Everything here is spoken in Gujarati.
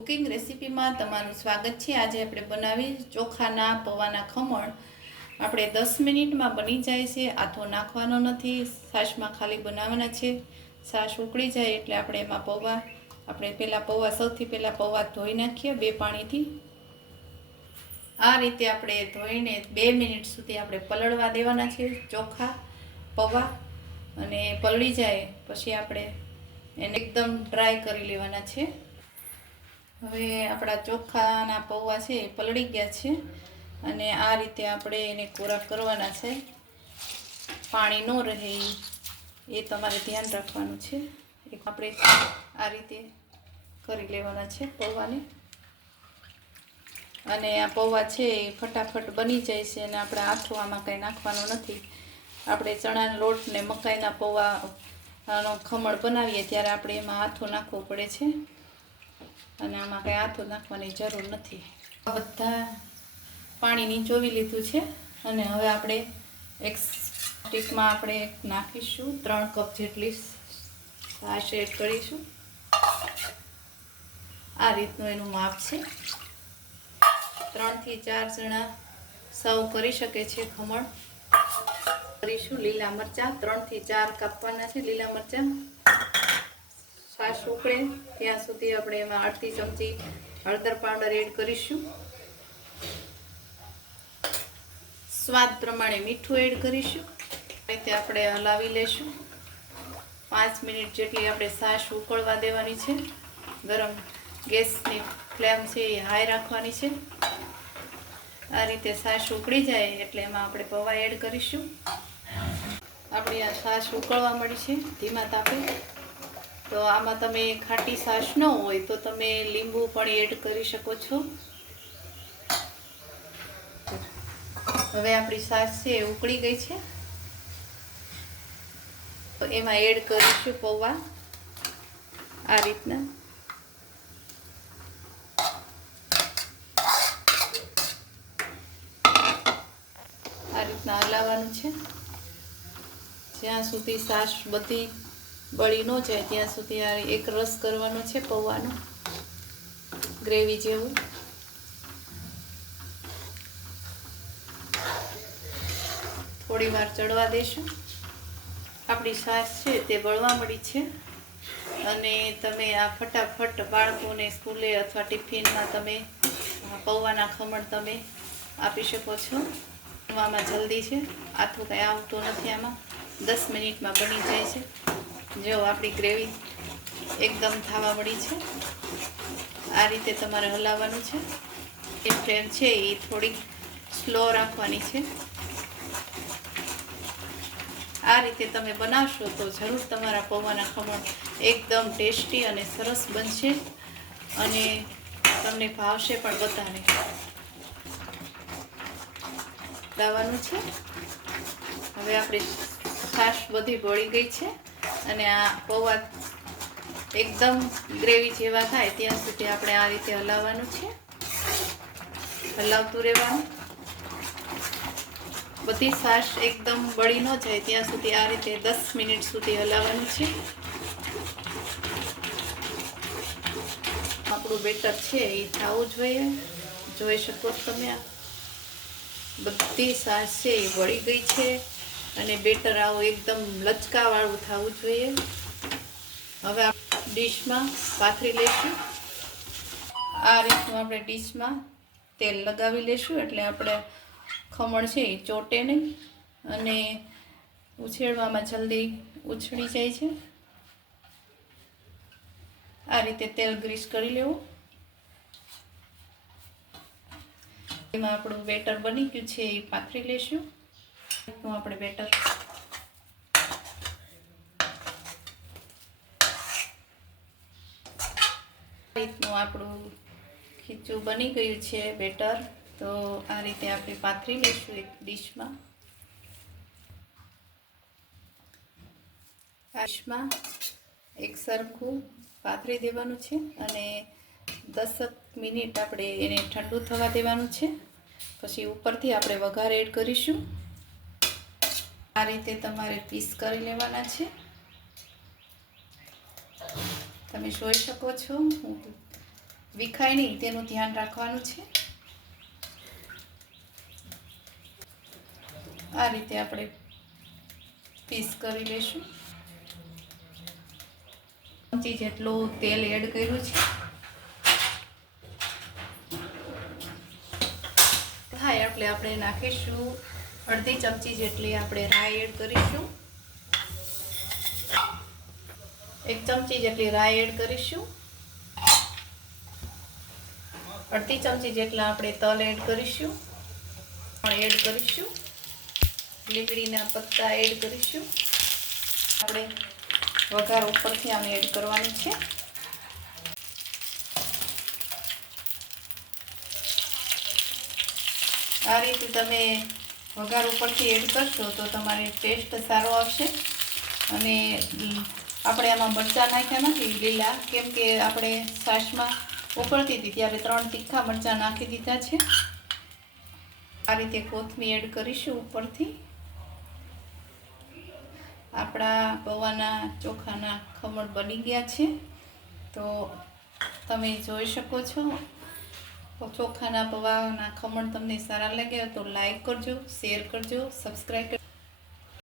કુકિંગ રેસીપીમાં તમારું સ્વાગત છે। આજે આપણે બનાવી ચોખાના પૌવાના ખમણ। આપણે 10 મિનિટમાં બની જાય છે। આથો નાખવાનો નથી, છાશમાં ખાલી બનાવવાના છે। છાશ ઉકળી જાય એટલે આપણે એમાં પૌવા સૌથી પહેલાં પૌવા ધોઈ નાખીએ 2 પાણીથી। આ રીતે આપણે ધોઈને 2 મિનિટ સુધી આપણે પલળવા દેવાના છે ચોખા પૌવા, અને પલળી જાય પછી આપણે એને એકદમ ડ્રાય કરી લેવાના છે। હવે આપણા ચોખાના પૌવા છે એ પલળી ગયા છે, અને આ રીતે આપણે એને કોરા કરવાના છે। પાણી ન રહે એ તમારે ધ્યાન રાખવાનું છે। આપણે આ રીતે કરી લેવાના છે પૌવાને, અને આ પૌવા છે એ ફટાફટ બની જાય છે, અને આપણે આથો આમાં કંઈ નાખવાનો નથી। આપણે ચણાના લોટ ને મકાઈના પૌવાનો ખમણ બનાવીએ ત્યારે આપણે એમાં આથો નાખવો પડે છે, અને આમાં કંઈ આથો નાખવાની જરૂર નથી। બધા પાણી નીચોવી લીધું છે, અને હવે આપણે એક સ્ટીકમાં આપણે નાખીશું 3 કપ જેટલી છાશ એડ કરીશું। આ રીતનું એનું માપ છે। 3 થી 4 જણા સર્વ કરી શકે છે ખમણ। કરીશું લીલા મરચાં 3 થી 4 કાપવાના છે લીલા મરચાં। છાશ ઉકળે ત્યાં સુધી આપણે એમાં અડધી ચમચી હળદર પાવડર એડ કરીશું। સ્વાદ પ્રમાણે મીઠું એડ કરીશું। આ રીતે આપણે હલાવી લેશું। 5 મિનિટ જેટલી આપણે છાશ ઉકળવા દેવાની છે। ગરમ ગેસની ફ્લેમ છે એ હાઈ રાખવાની છે। આ રીતે છાશ ઉકળી જાય એટલે એમાં આપણે પૌવા એડ કરીશું। આપણી આ છાશ ઉકળવા મળી છે ધીમા તાપે। તો આમાં તમે ખાટી છાશ ન હોય તો તમે લીંબુ પણ એડ કરી શકો છો। હવે આપણી છાશ છે એ ઉકળી ગઈ છે, તો એમાં એડ કરીશું પૌવા। આ રીતના હલાવવાનું છે જ્યાં સુધી છાશ બધી બળી ન જાય ત્યાં સુધી આ એક રસ કરવાનો છે પૌવાનો, ગ્રેવી જેવું। થોડી વાર ચડવા દેશું। આપણી છાશ છે તે બળવા મળી છે, અને તમે આ ફટાફટ બાળકોને સ્કૂલે અથવા ટિફિનમાં તમે પૌવાના ખમણ તમે આપી શકો છો। આમાં જલ્દી છે, આથું કંઈ આવતું નથી આમાં, 10 મિનિટમાં બની જાય છે। જો આપણી ગ્રેવી એકદમ થવા મળી છે। આ રીતે તમારે હલાવવાનું છે। એ ફ્લેમ છે એ થોડીક સ્લો રાખવાની છે। આ રીતે તમે બનાવશો તો જરૂર તમારા પૌવાના ખમણ એકદમ ટેસ્ટી અને સરસ બનશે, અને તમને ભાવશે પણ બધાને। લાવવાનું છે। હવે આપણી છાશ બધી બળી ગઈ છે, અને આ પૌવા એકદમ ગ્રેવી જેવા થાય ત્યાં સુધી આપણે આ રીતે હલાવવાનું છે। હલાવતું રહેવાનું। બધી છાશ એકદમ બળી ન જાય ત્યાં સુધી આ રીતે 10 મિનિટ સુધી હલાવવાનું છે। આપણું બેટર છે એ થવું જોઈએ, જોઈ શકો તમે આ બધી છાશ છે એ બળી ગઈ છે, અને બેટર આવું એકદમ લચકાવાળું થવું જોઈએ। હવે આપણે ડીશમાં પાથરી લઈશું। આ રીતનું આપણે ડીશમાં તેલ લગાવી લઈશું એટલે આપણે ખમણ છે એ ચોટે નહીં, અને ઉછેરવામાં જલ્દી ઉછળી જાય છે। આ રીતે તેલ ગ્રીસ કરી લેવું। એમાં આપણું બેટર બની ગયું છે એ પાથરી લઈશું। આપણે બેટર રીતનું આપણું ખીચું બની ગયું છે બેટર, તો આ રીતે આપણે પાથરી લઈશું એક ડીશમાં। ડીશમાં એક સરખું પાથરી દેવાનું છે, અને 10 મિનિટ આપણે એને ઠંડુ થવા દેવાનું છે। પછી ઉપરથી આપણે વઘાર એડ કરીશું। આ રીતે તમારે પીસ કરી લેવાના છે। તમે જોઈ શકો છો હું વિખાય નહીં તેનું ધ્યાન રાખવાનું છે. આ રીતે આપણે પીસ કરી લઈશું. ચમચી જેટલું તેલ એડ કર્યું છે. થાય એટલે આપણે નાખીશું અડધી ચમચી જેટલી આપણે રાઈ એડ કરીશું. 1 ચમચી જેટલી રાઈ એડ કરીશું. અડધી ચમચી જેટલા આપણે તલ એડ કરીશું. લીમડીના પત્તા એડ કરીશું. આપણે વઘાર ઉપરથી આને એડ કરવાનું છે. આ રીતે તમે વઘાર ઉપરથી એડ કરશો તો તમારે ટેસ્ટ સારો આવશે. અને આપણે આમાં મરચાં નાખ્યા નથી લીલા, કેમ કે આપણે છાશમાં ઉકળતી હતી ત્યારે 3 તીખા મરચાં નાખી દીધા છે. આ રીતે કોથમીર એડ કરીશું ઉપરથી. આપણા પૌવાના ચોખાના ખમણ બની ગયા છે. તો તમે જોઈ શકો છો. ચોખાના પૌવાના ખમણ તમને સારા લાગ્યા તો લાઈક કરજો, શેર કરજો, સબસ્ક્રાઈબ કરજો.